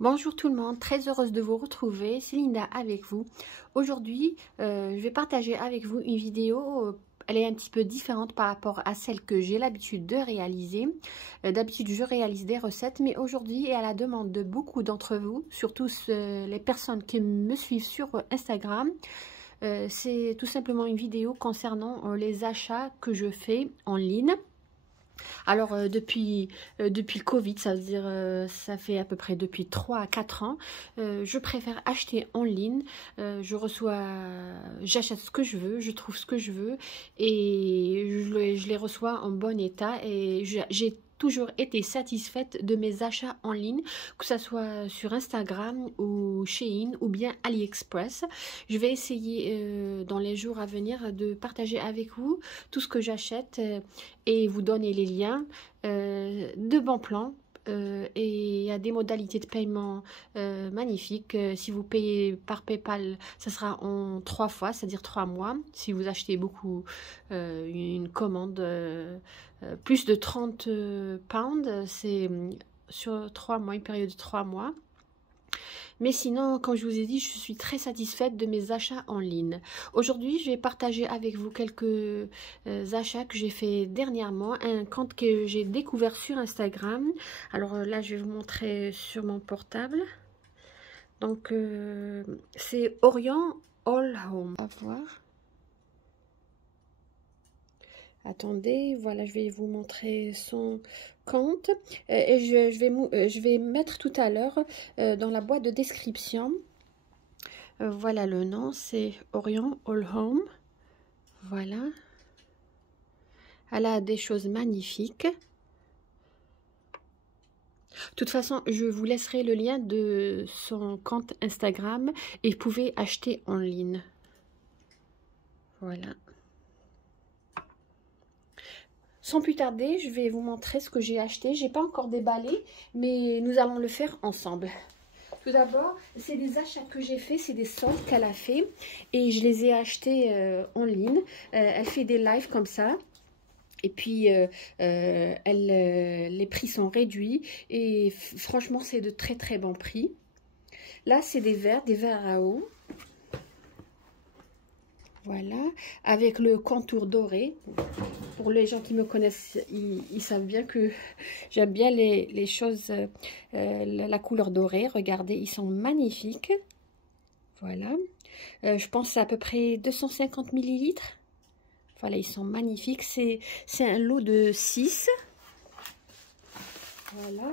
Bonjour tout le monde, très heureuse de vous retrouver, c'est Linda avec vous. Aujourd'hui, je vais partager avec vous une vidéo, elle est un petit peu différente par rapport à celle que j'ai l'habitude de réaliser. D'habitude, je réalise des recettes, mais aujourd'hui, et à la demande de beaucoup d'entre vous, surtout les personnes qui me suivent sur Instagram, c'est tout simplement une vidéo concernant les achats que je fais en ligne. Alors, depuis le Covid, ça veut dire, ça fait à peu près depuis 3 à 4 ans, je préfère acheter en ligne. J'achète ce que je veux, je trouve ce que je veux et je les reçois en bon état et j'ai toujours été satisfaite de mes achats en ligne, que ce soit sur Instagram ou Shein ou bien AliExpress. Je vais essayer dans les jours à venir de partager avec vous tout ce que j'achète et vous donner les liens de bons plans. Et il y a des modalités de paiement magnifiques. Si vous payez par PayPal, ça sera en 3 fois, c'est-à-dire 3 mois. Si vous achetez beaucoup, une commande plus de 30 pounds, c'est sur 3 mois, une période de 3 mois. Mais sinon, comme je vous ai dit, je suis très satisfaite de mes achats en ligne. Aujourd'hui, je vais partager avec vous quelques achats que j'ai fait dernièrement. Un compte que j'ai découvert sur Instagram. Alors là, je vais vous montrer sur mon portable. Donc, c'est Orient All Home. À voir. Attendez, voilà, je vais vous montrer son compte et je vais mettre tout à l'heure dans la boîte de description. Voilà le nom, c'est Orient All Home. Voilà. Elle a des choses magnifiques. De toute façon, je vous laisserai le lien de son compte Instagram et vous pouvez acheter en ligne. Voilà. Sans plus tarder, je vais vous montrer ce que j'ai acheté. J'ai pas encore déballé, mais nous allons le faire ensemble. Tout d'abord, c'est des achats que j'ai fait, c'est des soldes qu'elle a fait et je les ai achetés en ligne. Elle fait des lives comme ça. Et puis, les prix sont réduits et franchement, c'est de très très bons prix. Là, c'est des verres à eau. Voilà, avec le contour doré. Pour les gens qui me connaissent, ils savent bien que j'aime bien les choses, la couleur dorée. Regardez, ils sont magnifiques. Voilà, je pense à peu près 250 millilitres. Voilà, ils sont magnifiques. C'est un lot de 6. Voilà,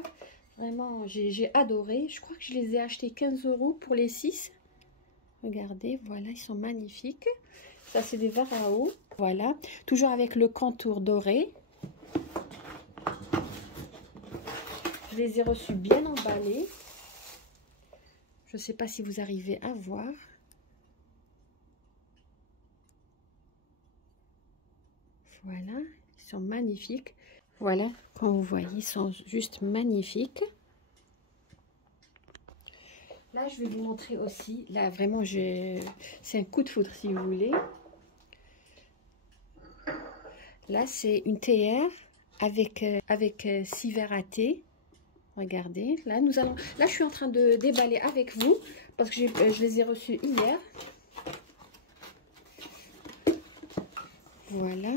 vraiment, j'ai adoré. Je crois que je les ai achetés 15 € pour les 6. Regardez, voilà, ils sont magnifiques. Ça, c'est des verres à eau. Voilà, toujours avec le contour doré. Je les ai reçus bien emballés. Je ne sais pas si vous arrivez à voir. Voilà, ils sont magnifiques. Voilà, comme vous voyez, ils sont juste magnifiques. Là, je vais vous montrer aussi. Là, vraiment, c'est un coup de foudre, si vous voulez. Là, c'est une théière avec 6 verres à thé. Regardez, là, là, je suis en train de déballer avec vous parce que je les ai reçus hier. Voilà.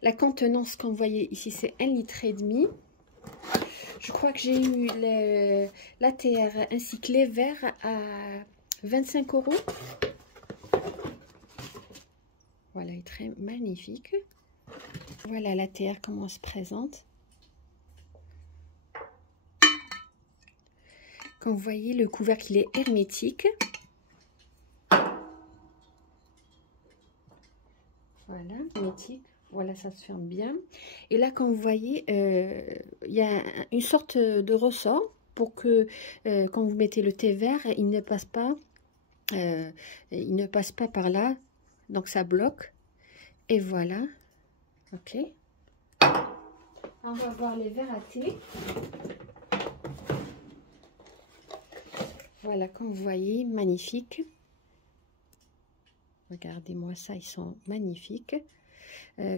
La contenance qu'on voyait ici, c'est 1,5 litre. Je crois que j'ai eu la théière ainsi que les verres à 25 €. Voilà, il est très magnifique. Voilà la théière, comment elle se présente. Comme vous voyez, le couvercle il est hermétique. Voilà, hermétique. Voilà, ça se ferme bien. Et là, comme vous voyez, il y a une sorte de ressort pour que quand vous mettez le thé vert, il ne passe pas par là. Donc, ça bloque. Et voilà. Ok. On va voir les verres à thé. Voilà, comme vous voyez, magnifique. Regardez-moi ça, ils sont magnifiques.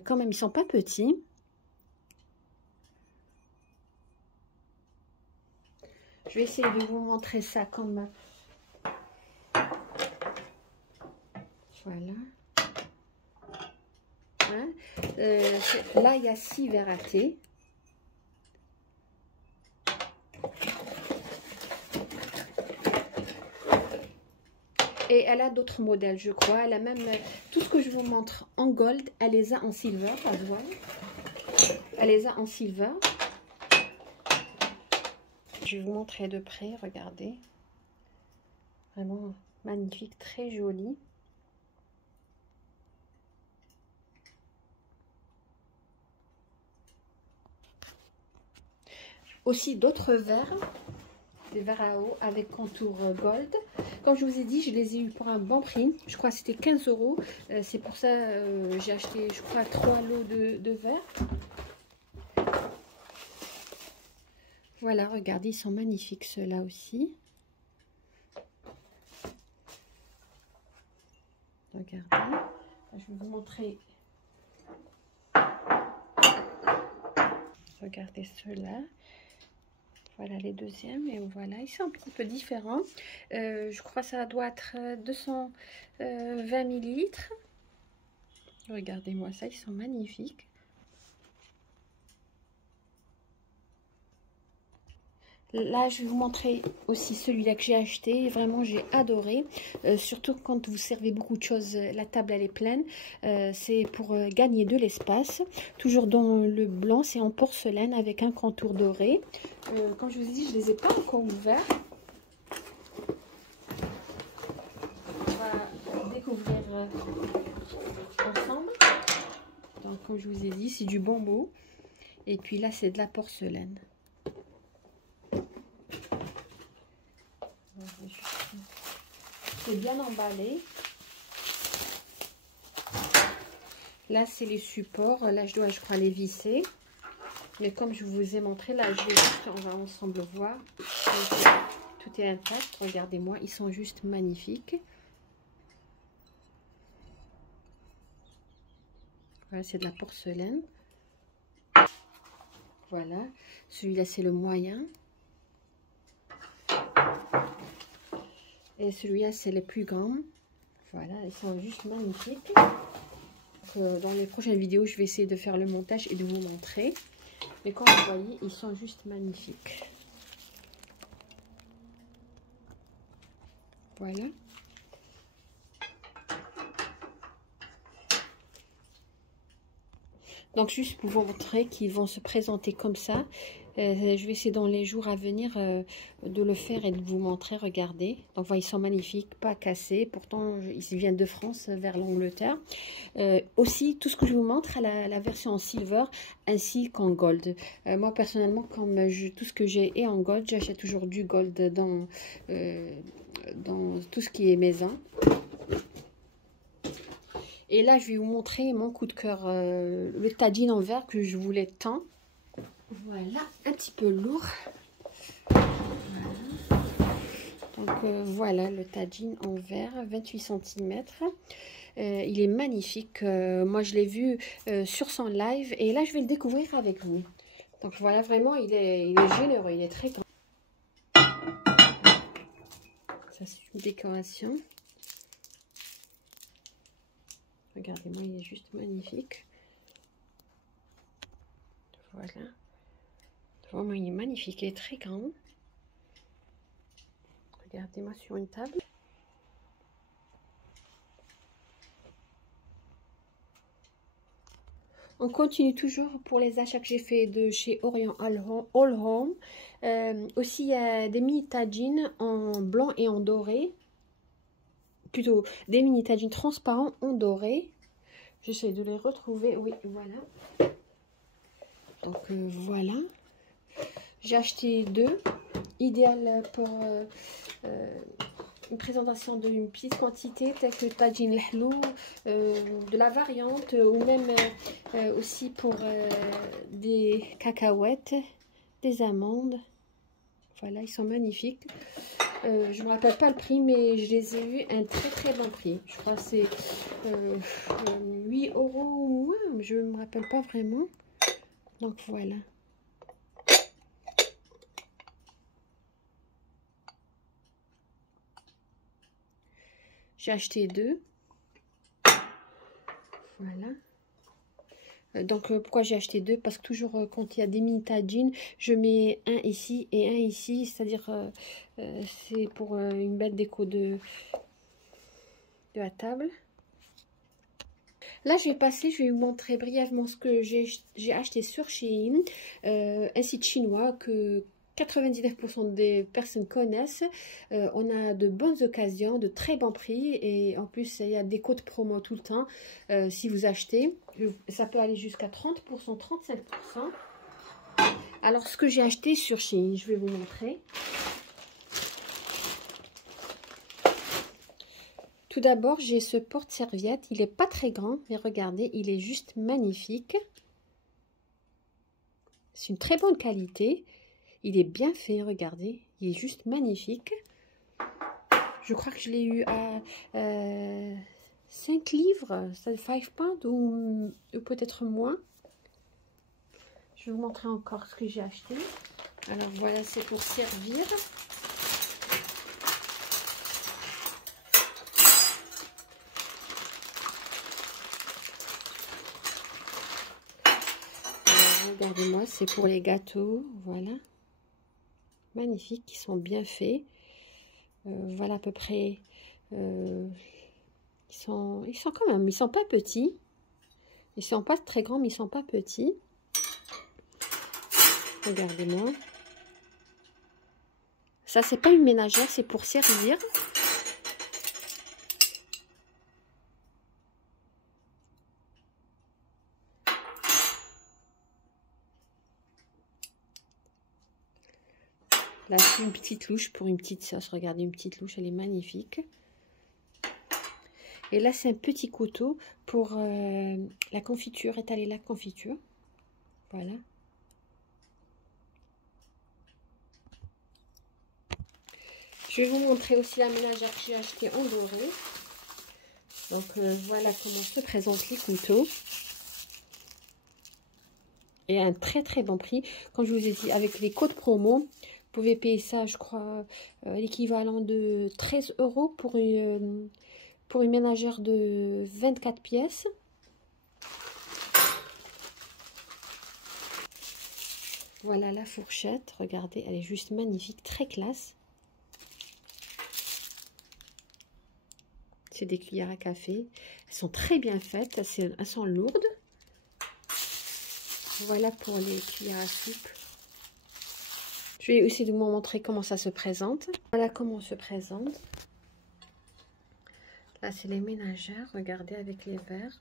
Quand même, ils sont pas petits. Je vais essayer de vous montrer ça comme... Voilà. Hein? Là, il y a 6 verres à thé. Et elle a d'autres modèles, je crois. Elle a même... tout ce que je vous montre en gold, elle les a en silver, à voir. Elle les a en silver. Je vais vous montrer de près, regardez. Vraiment magnifique, très joli. Aussi d'autres verres, des verres à eau avec contour gold. Comme je vous ai dit, je les ai eu pour un bon prix. Je crois que c'était 15 €. C'est pour ça j'ai acheté, je crois, 3 lots de verres. Voilà, regardez, ils sont magnifiques ceux-là aussi. Regardez, je vais vous montrer. Regardez ceux-là. Voilà les deuxièmes, et voilà, ils sont un petit peu différents. Je crois que ça doit être 220 ml. Regardez-moi ça, ils sont magnifiques. Là, je vais vous montrer aussi celui-là que j'ai acheté. Vraiment, j'ai adoré. Surtout quand vous servez beaucoup de choses, la table, elle est pleine. C'est pour gagner de l'espace. Toujours dans le blanc, c'est en porcelaine avec un contour doré. Comme je vous ai dit, je ne les ai pas encore ouverts. On va découvrir ensemble. Donc, comme je vous ai dit, c'est du bambou. Et puis là, c'est de la porcelaine. C'est bien emballé. Là, c'est les supports. Là, je crois, les visser. Mais comme je vous ai montré, là, on va ensemble voir. Tout est intact. Regardez-moi, ils sont juste magnifiques. Voilà, c'est de la porcelaine. Voilà. Celui-là, c'est le moyen. Et celui-là, c'est les plus grands. Voilà, ils sont juste magnifiques. Donc, dans les prochaines vidéos, je vais essayer de faire le montage et de vous montrer. Mais comme vous voyez, ils sont juste magnifiques. Voilà. Donc, juste pour vous montrer qu'ils vont se présenter comme ça. Je vais essayer dans les jours à venir de le faire et de vous montrer. Regardez. Donc, voilà, ils sont magnifiques, pas cassés. Pourtant, ils viennent de France vers l'Angleterre. Aussi, tout ce que je vous montre à la version en silver ainsi qu'en gold. Moi, personnellement, comme tout ce que j'ai est en gold, j'achète toujours du gold dans tout ce qui est maison. Et là, je vais vous montrer mon coup de cœur, le tagine en verre que je voulais tant. Voilà, un petit peu lourd. Voilà. Donc, voilà le tagine en verre, 28 cm. Il est magnifique. Moi, je l'ai vu sur son live. Et là, je vais le découvrir avec vous. Donc, voilà, vraiment, il est généreux. Il est très grand. Ça, c'est une décoration. Regardez-moi, il est juste magnifique. Voilà. Vraiment, il est magnifique. Il est très grand. Regardez-moi sur une table. On continue toujours pour les achats que j'ai fait de chez Orient All Home. Aussi, il y a des mini tagines en blanc et en doré. Plutôt, des mini tagines transparents en doré. J'essaie de les retrouver. Oui, voilà. Donc, voilà. J'ai acheté 2. Idéal pour une présentation d'une petite quantité, telle que tagine l'hlou, de la variante, ou même aussi pour des cacahuètes, des amandes. Voilà, ils sont magnifiques. Je ne me rappelle pas le prix, mais je les ai eu un très bon prix. Je crois que c'est 8 € ou moins, je ne me rappelle pas vraiment. Donc voilà. J'ai acheté 2. Voilà. Donc, pourquoi j'ai acheté 2? Parce que toujours, quand il y a des mini tagines, je mets un ici et un ici. C'est-à-dire, c'est pour une belle déco de la table. Là, je vais vous montrer brièvement ce que j'ai acheté sur Shein, un site chinois que 99% des personnes connaissent. On a de bonnes occasions, de très bons prix et en plus, il y a des codes promo tout le temps. Si vous achetez, ça peut aller jusqu'à 30%, 35%. Alors, ce que j'ai acheté sur Shein, je vais vous montrer. Tout d'abord, j'ai ce porte-serviette. Il n'est pas très grand, mais regardez, il est juste magnifique. C'est une très bonne qualité. Il est bien fait, regardez. Il est juste magnifique. Je crois que je l'ai eu à 5 livres, 5 pounds ou peut-être moins. Je vais vous montrer encore ce que j'ai acheté. Alors voilà, c'est pour servir. Regardez-moi, c'est pour les gâteaux, voilà. Magnifiques, qui sont bien faits. Voilà à peu près. Ils sont quand même, ils sont pas petits. Ils sont pas très grands, mais ils sont pas petits. Regardez-moi. Ça, c'est pas une ménagère, c'est pour servir. Là, c'est une petite louche pour une petite sauce. Regardez, une petite louche, elle est magnifique. Et là, c'est un petit couteau pour la confiture, étaler la confiture. Voilà. Je vais vous montrer aussi la ménagère que j'ai achetée en doré. Donc, voilà comment se présentent les couteaux. Et à un très très bon prix. Comme je vous ai dit, avec les codes promo, vous pouvez payer ça, je crois, l'équivalent de 13 € pour une ménagère de 24 pièces. Voilà la fourchette. Regardez, elle est juste magnifique, très classe. C'est des cuillères à café. Elles sont très bien faites. Elles sont lourdes. Voilà pour les cuillères à soupe. Je vais aussi vous montrer comment ça se présente. Voilà comment on se présente. Là, c'est les ménagères. Regardez avec les verres.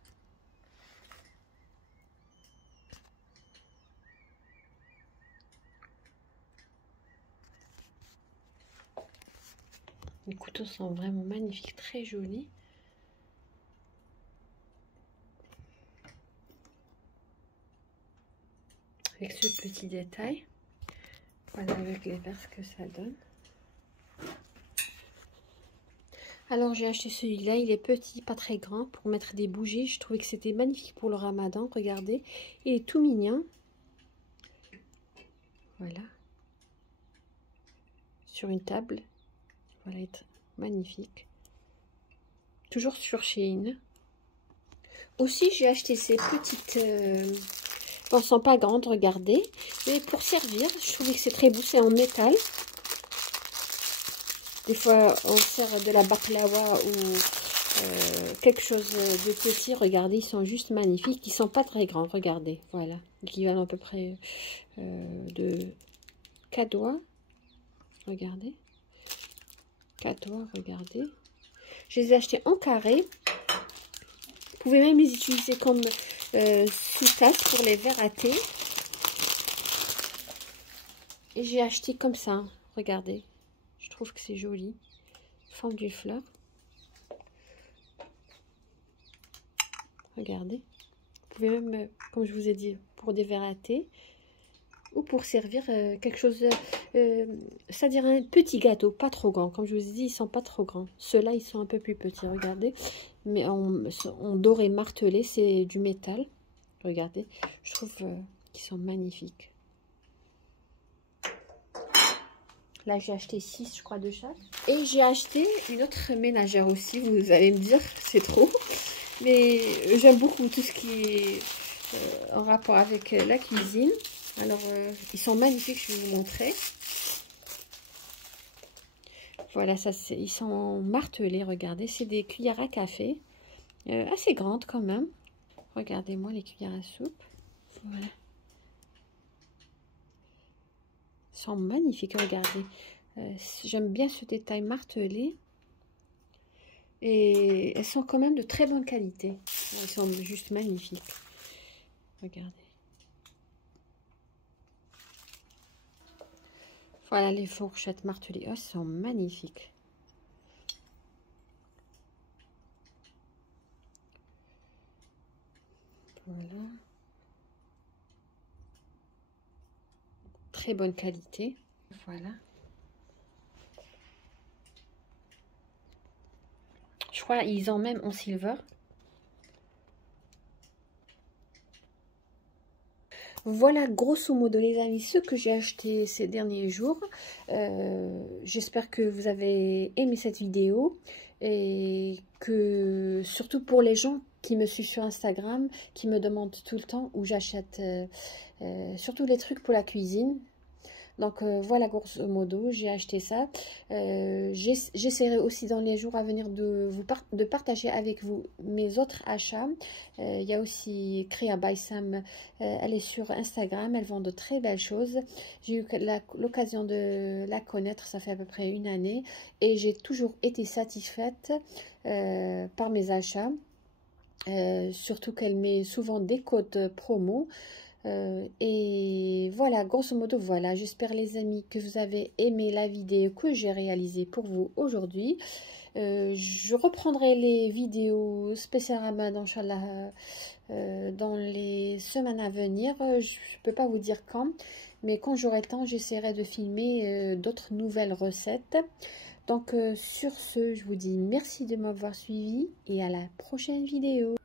Les couteaux sont vraiment magnifiques, très jolis. Avec ce petit détail. Voilà avec les verres ce que ça donne. Alors j'ai acheté celui-là, il est petit, pas très grand, pour mettre des bougies. Je trouvais que c'était magnifique pour le ramadan, regardez. Il est tout mignon. Voilà. Sur une table. Voilà, être magnifique. Toujours sur Shein. Aussi, j'ai acheté ces petites... Bon, elles sont pas grandes, regardez. Mais pour servir, je trouvais que c'est très beau. C'est en métal. Des fois, on sert de la baklawa ou quelque chose de petit. Regardez, ils sont juste magnifiques. Ils sont pas très grands, regardez. Voilà. L'équivalent à peu près de 4 doigts. Regardez. 4 doigts, regardez. Je les ai achetés en carré. Vous pouvez même les utiliser comme sous-tasse pour les verres à thé. Et j'ai acheté comme ça. Regardez. Je trouve que c'est joli. Forme d'une fleur. Regardez. Vous pouvez même, comme je vous ai dit, pour des verres à thé. Ou pour servir quelque chose, c'est-à-dire un petit gâteau, pas trop grand. Comme je vous ai dit, ils sont pas trop grands. Ceux-là, ils sont un peu plus petits, regardez. Mais en doré martelé, c'est du métal. Regardez, je trouve qu'ils sont magnifiques. Là, j'ai acheté 6, je crois, de chaque. Et j'ai acheté une autre ménagère aussi. Vous allez me dire, c'est trop. Mais j'aime beaucoup tout ce qui est en rapport avec la cuisine. Alors, ils sont magnifiques, je vais vous montrer. Voilà, ça, ils sont martelés, regardez. C'est des cuillères à café. Assez grandes quand même. Regardez-moi les cuillères à soupe. Voilà. Ils sont magnifiques, regardez. J'aime bien ce détail martelé. Et elles sont quand même de très bonne qualité. Elles sont juste magnifiques. Regardez. Voilà les fourchettes martelées. Oh, elles sont magnifiques. Voilà. Très bonne qualité. Voilà. Je crois qu'ils ont même en silver. Voilà grosso modo les amis ce que j'ai acheté ces derniers jours. J'espère que vous avez aimé cette vidéo et que surtout pour les gens qui me suivent sur Instagram, qui me demandent tout le temps où j'achète surtout les trucs pour la cuisine. Donc voilà grosso modo, j'ai acheté ça. J'essaierai aussi dans les jours à venir de partager avec vous mes autres achats. Il y a aussi Créa by Sam, elle est sur Instagram, elle vend de très belles choses. J'ai eu l'occasion de la connaître, ça fait à peu près une année. Et j'ai toujours été satisfaite par mes achats. Surtout qu'elle met souvent des codes promo. Et voilà, grosso modo, voilà. J'espère les amis que vous avez aimé la vidéo que j'ai réalisée pour vous aujourd'hui. Je reprendrai les vidéos spéciales Ramadan, Inch'Allah, dans les semaines à venir. Je ne peux pas vous dire quand, mais quand j'aurai le temps, j'essaierai de filmer d'autres nouvelles recettes. Donc sur ce, je vous dis merci de m'avoir suivi et à la prochaine vidéo.